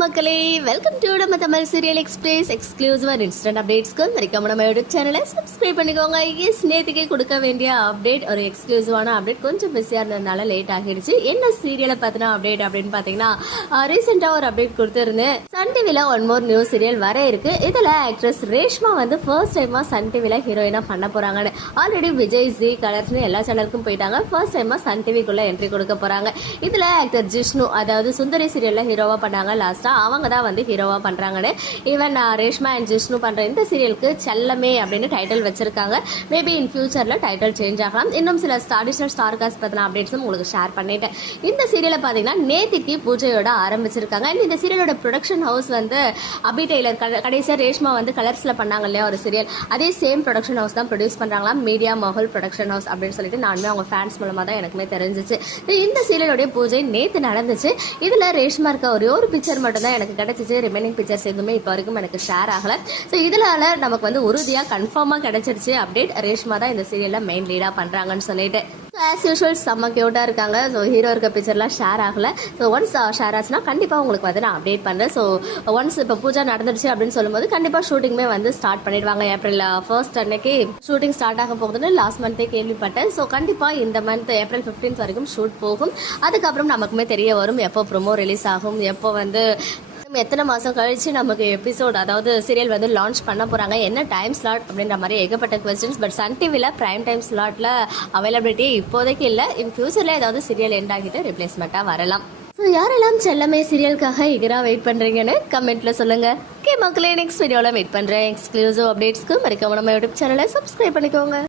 மக்களே welcome to நம்ம Tamil serial express exclusive and instant அப்டேட்ஸ்க்கு மறக்காம நம்ம யூடியூப் சேனலை சப்ஸ்கிரைப் பண்ணிக்கோங்க. எஸ் நேற்றுக்கே கொடுக்க வேண்டிய அப்டேட் ஒரு எக்ஸ்க்ளூசிவான அப்டேட் கொஞ்சம் பிஸியாக இருந்ததுனால லேட் ஆகிடுச்சு. என்ன சீரியலை பார்த்தினா அப்டேட் அப்படின்னு பார்த்தீங்கன்னா ரீசெண்டாக ஒரு அப்டேட் கொடுத்துருந்தேன். சன் டிவியில் ஒன் மோர் நியூ சீரியல் வர இருக்கு. இதில் ஆக்ட்ரஸ் ரேஷ்மா வந்து ஃபர்ஸ்ட் டைமாக சன் டிவியில் ஹீரோயினாக பண்ண போகிறாங்கன்னு ஆல்ரெடி விஜய் ஜி கலர்ஸ்னு எல்லா சேனலுக்கும் போயிட்டாங்க. ஃபர்ஸ்ட் டைமாக சன் டிவிக்குள்ளே என்ட்ரி கொடுக்க போகிறாங்க இதில் ஆக்டர் ஜிஷ்ணு அதாவது சுந்தரி சீரியலில் ஹீரோவாக பண்ணாங்க. லாஸ்ட்டாக அவங்க தான் வந்து ஹீரோவாக பண்ணுறாங்கன்னு ஈவன் ரேஷ்மா அண்ட் ஜிஷ்ணு பண்ணுற இந்த சீரியலுக்கு செல்லமே அப்படின்னு டைட்டில் வச்சிருக்காங்க. மேபி இன் ஃபியூச்சரில் டைட்டில் சேஞ்ச் ஆகலாம். இன்னும் சில அடிஷனல் ஸ்டார் காஸ்ட் பற்றின அப்டேட்ஸும் உங்களுக்கு ஷேர் பண்ணிட்டேன். இந்த சீரியலை பார்த்தீங்கன்னா நேத்திக்கு பூஜையோட ஆரம்பிச்சிருக்காங்க. அண்ட் இந்த சீரியலோட ப்ரொடக்ஷன் ஹவுஸ் வந்து அபி டெய்லர். கடைசியாக ரேஷ்மா வந்து கலர்ஸில் பண்ணாங்க இல்லையா ஒரு சீரியல் அதே சேம் ப்ரொடக்ஷன் ஹவுஸ் தான் ப்ரொடியூஸ் பண்ணுறாங்களாம் மீடியா மஹல் ப்ரொடக்ஷன் ஹவுஸ் அப்படின்னு சொல்லிட்டு நானுமே அவங்க ஃபேன்ஸ் மூலமாக தான் எனக்குமே தெரிஞ்சிச்சு. இந்த சீரியலோடைய பூஜை நேற்று நடந்துச்சு. இதில் ரேஷ்மா இருக்க ஒரே ஒரு பிக்சர் மட்டும் தான் எனக்கு கிடைச்சிச்சு. ரிமைனிங் பிக்சர்ஸ் எதுவுமே இப்போ வரைக்கும் எனக்கு ஷேர் ஆகலை. ஸோ இதனால நமக்கு வந்து உறுதியாக கன்ஃபார்மாக கிடைச்சிருச்சு. அப்டேட் ரேஷ்மா தான் இந்த சீரியலில் மெயின் லீடாக பண்ணுறாங்கன்னு சொல்லிட்டு. ஆஸ் யூஷுவல் செம்ம க்யூட்டாக இருக்காங்க. ஸோ ஹீரோ இருக்க பிக்சர்லாம் ஷேர் ஆகலை. ஸோ ஒன்ஸ் ஷேர் ஆச்சுன்னா கண்டிப்பாக உங்களுக்கு வந்து நான் அப்டேட் பண்ணுறேன் ஸோ ஒன்ஸ் இப்போ பூஜா நடந்துருச்சு அப்படின்னு சொல்லும்போது கண்டிப்பாக ஷூட்டிங்குமே வந்து ஸ்டார்ட் பண்ணிடுவாங்க. ஏப்ரல் ஃபர்ஸ்ட் uh, அன்னைக்கு ஷூட்டிங் ஸ்டார்ட் ஆக போகுதுன்னு லாஸ்ட் மந்த்தே கேள்விப்பட்டேன். ஸோ கண்டிப்பாக இந்த மந்த் ஏப்ரல் ஃபிஃப்டீன்த் வரைக்கும் ஷூட் போகும். அதுக்கப்புறம் நமக்குமே தெரிய வரும் எப்போ ப்ரோமோ ரிலீஸ் ஆகும் எப்போ வந்து எத்தனை மாதம் கழிச்சு நமக்கு எபிசோட் அதாவது சீரியல் வந்து லான்ச் பண்ண போகிறாங்க என்ன டைம் ஸ்லாட் அப்படின்ற மாதிரி ஏகப்பட்ட கொஸ்டின்ஸ் பட் சன் டிவியில் ப்ரைம் டைம் ஸ்லாட்டில் அவைலபிலிட்டி இப்போதைக்கு இல்லை. இன் ஃபியூச்சரில் ஏதாவது சீரியல் எண்ட் ஆகிட்டு ரிப்ளேஸ்மெண்ட்டாக வரலாம். ஸோ யாரெல்லாம் செல்லமே சீரியலுக்காக எகராக வெயிட் பண்ணுறீங்கன்னு கமெண்ட்டில் சொல்லுங்கள் ஓகே மக்களே நெக்ஸ்ட் வீடியோவில் வெயிட் பண்ணுறேன் எக்ஸ்க்ளூசிவ் அப்டேட்ஸ்க்கு மறக்காம நம்ம யூடியூப் சேனலை சப்ஸ்கிரைப் பண்ணிக்கோங்க.